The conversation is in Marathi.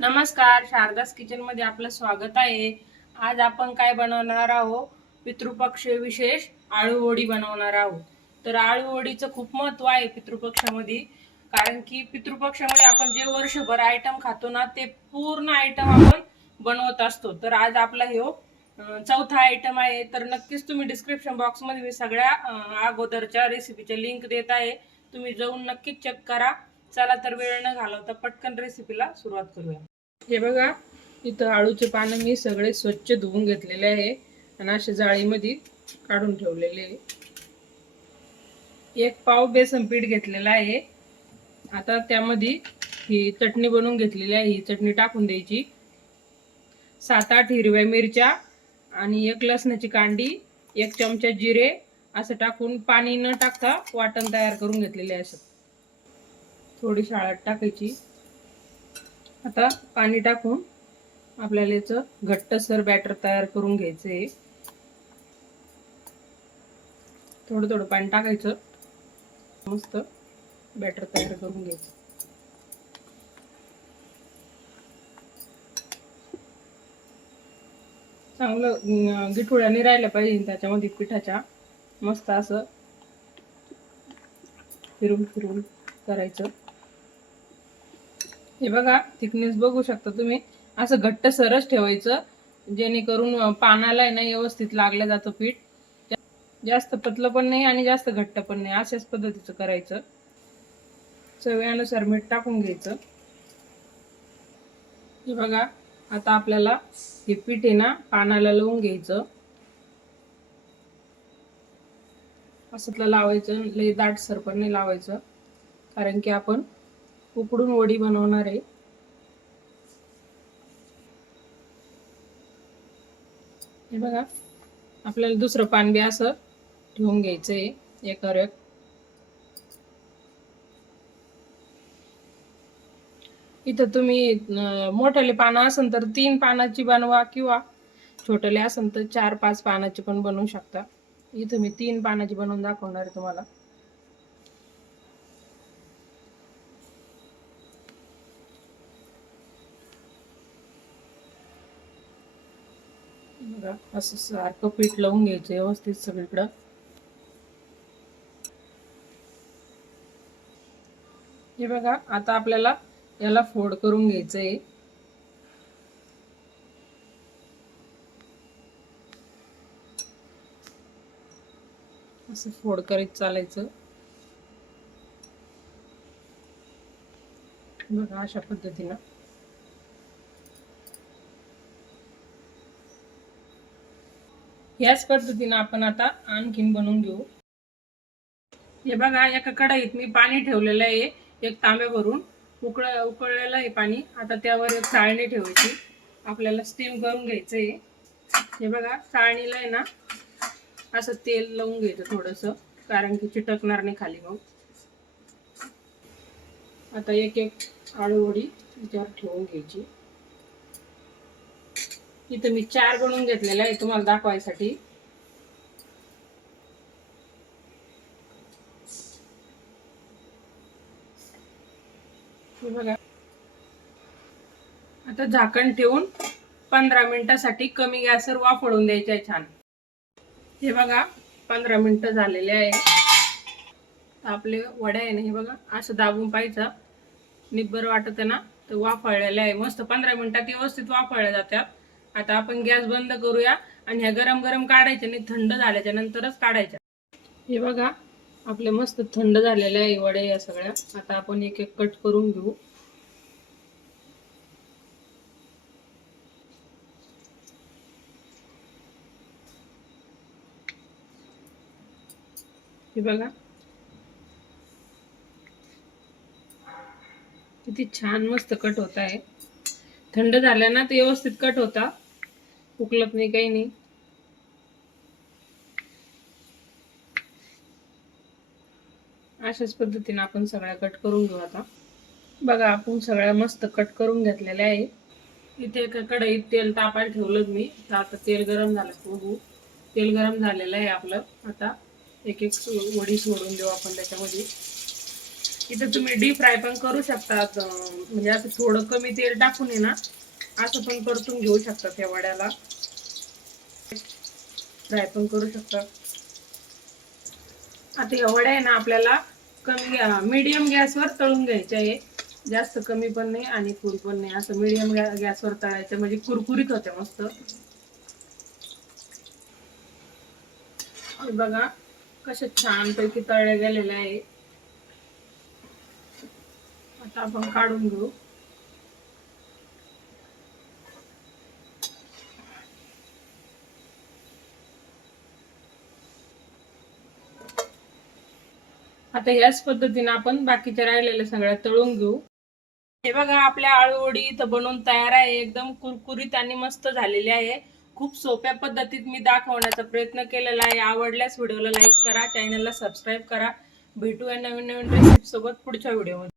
नमस्कार शारदास किचनमध्ये आपलं स्वागत आहे. आज आपण काय बनवणार आहोत? पितृपक्ष विशेष आळू वडी बनवणार आहोत. तर आळू वडीचं खूप महत्त्व आहे पितृपक्षामध्ये. कारण की पितृपक्षामध्ये आपण जे वर्षभर आयटम खातो ना ते पूर्ण आयटम आपण बनवत असतो. तर आज आपला हे चौथा आयटम आहे. तर नक्कीच तुम्ही डिस्क्रिप्शन बॉक्समध्ये मी सगळ्या अगोदरच्या रेसिपीच्या लिंक देत आहे. तुम्ही जाऊन नक्कीच चेक करा. चला तर वेळ न घालवता पटकन रेसिपीला सुरुवात करूया. हे बघा इथं आळूचे पानं मी सगळे स्वच्छ धुवून घेतलेले आहे आणि अशा जाळीमध्ये काढून ठेवलेले आहे. एक पाव बेसन पीठ घेतलेला आहे. आता त्यामध्ये ही चटणी बनवून घेतलेली आहे. ही चटणी टाकून द्यायची. सात आठ हिरव्या मिरच्या आणि एक लसणाची कांडी एक चमचा जिरे असं टाकून पाणी न टाकता वाटण तयार करून घेतलेले आहे. असं थोडी शाळात टाकायची. आता पाणी टाकून आपल्याला याचं घट्टसर बॅटर तयार करून घ्यायचं आहे थोडं थोडं पाणी टाकायचं. मस्त बॅटर तयार करून घ्यायचं. चांगलं गिठुळ्याने राहिलं पाहिजे त्याच्यामध्ये पिठाच्या. मस्त असं फिरून फिरून करायचं. हे बघा थिकनेस बघू शकता तुम्ही. असं घट्ट सरस ठेवायचं जेणेकरून पानाला आहे ना व्यवस्थित लागलं जातं पीठ. जास्त पतलं पण नाही आणि जास्त घट्ट पण नाही. अशाच पद्धतीचं करायचं. चव्यानुसार मीठ टाकून घ्यायचं. हे बघा आता आपल्याला हे पीठ आहे ना पानाला लावून घ्यायचं. असं लावायचं लई दाटसर पण नाही लावायचं. कारण की आपण उकडून वडी बनवणार आहे. हे बघा आपल्याला दुसरं पान बी असं ठेवून घ्यायचं आहे एकावर एक इथं तुम्ही मोठ्याले पानं असेल तर तीन पानाची बनवा किंवा छोटले असेल तर चार पाच पानाची पण बनवू शकता. इथं मी तीन पानाची बनवून दाखवणार आहे तुम्हाला. बघा असं सारखं पीठ लावून घ्यायचं व्यवस्थित सगळीकडं. हे बघा आता आपल्याला याला फोड करून घ्यायचंय. असं फोड करीत चालायचं. बघा अशा पद्धतीनं. याच पद्धतीनं आपण आता आणखीन बनवून घेऊ. हे बघा एका कढाईत मी पाणी ठेवलेलं आहे. एक तांबे भरून उकळ उकळलेलं आहे पाणी. आता त्यावर एक चाळणी ठेवायची. आपल्याला स्टीम करून घ्यायचं आहे हे बघा चाळणीला आहे ना असं तेल लावून घ्यायचं थोडंसं कारण की चिटकणार नाही खाली मग. आता एक एक आळूवडी त्याच्यावर ठेवून घ्यायची. इथं मी चार बनवून घेतलेला आहे तुम्हाला दाखवायसाठी. बघा. आता झाकण ठेवून पंधरा मिनिटासाठी कमी गॅसवर वाफळून द्यायचे आहे छान. हे बघा पंधरा मिनिटं झालेले आहे. आपले वड्या आहे ना हे बघा असं दाबून पाहिजे निब्बर वाटत आहे ना तर वाफळलेले आहे. मस्त पंधरा मिनिटात व्यवस्थित वाफळल्या जातात आता आपण गॅस बंद करूया आणि ह्या गरम गरम काढायच्या आणि थंड झाल्याच्या नंतरच काढायच्या. हे बघा आपले मस्त थंड झालेल्या आहे वड्या या सगळ्या. आता आपण एक एक कट करून घेऊ. हे बघा. किती छान मस्त कट होत आहे. थंड झाल्या ना ते व्यवस्थित कट होता. उकलत नाही काही नाही. अशाच पद्धतीने आपण सगळ्या कट करून घेऊ आता. बघा आपण सगळ्या मस्त कट करून घेतलेल्या आहे. इथे एका कढईत तेल तापायला ठेवलं मी. तर आता तेल गरम झालं बघू. तेल गरम झालेलं आहे आपलं. आता एक एक वडी सोडून देऊ आपण त्याच्यामध्ये. इथं तुम्ही डीप फ्राय पण करू शकतात. म्हणजे असं थोडं कमी तेल टाकून आहे ना असं पण परतून घेऊ शकतात या वड्याला. फ्राय पण करू शकतात. आता या वड्या आहे ना आपल्याला कमी मीडियम गॅसवर तळून घ्यायच्या आहे. जास्त कमी पण नाही आणि फुल पण नाही. असं मीडियम गॅसवर तळायचं म्हणजे कुरकुरीत होत्या मस्त. बघा कसे छान पैकी तळले गेलेल्या आहे. आता आपण काढून घेऊ. आता याच पद्धतीने आपण बाकीच्या राहिलेल्या सगळ्या तळून घेऊ. हे बघा आपल्या आळूवडी इथं बनवून तयार आहे. एकदम कुरकुरीत आणि मस्त झालेली आहे. खूप सोप्या पद्धतीत मी दाखवण्याचा प्रयत्न केलेला आहे. आवडल्यास व्हिडिओला लाईक करा चॅनलला सबस्क्राईब करा. भेटूया नवीन नवीन रेसिपी सोबत पुढच्या व्हिडिओमध्ये.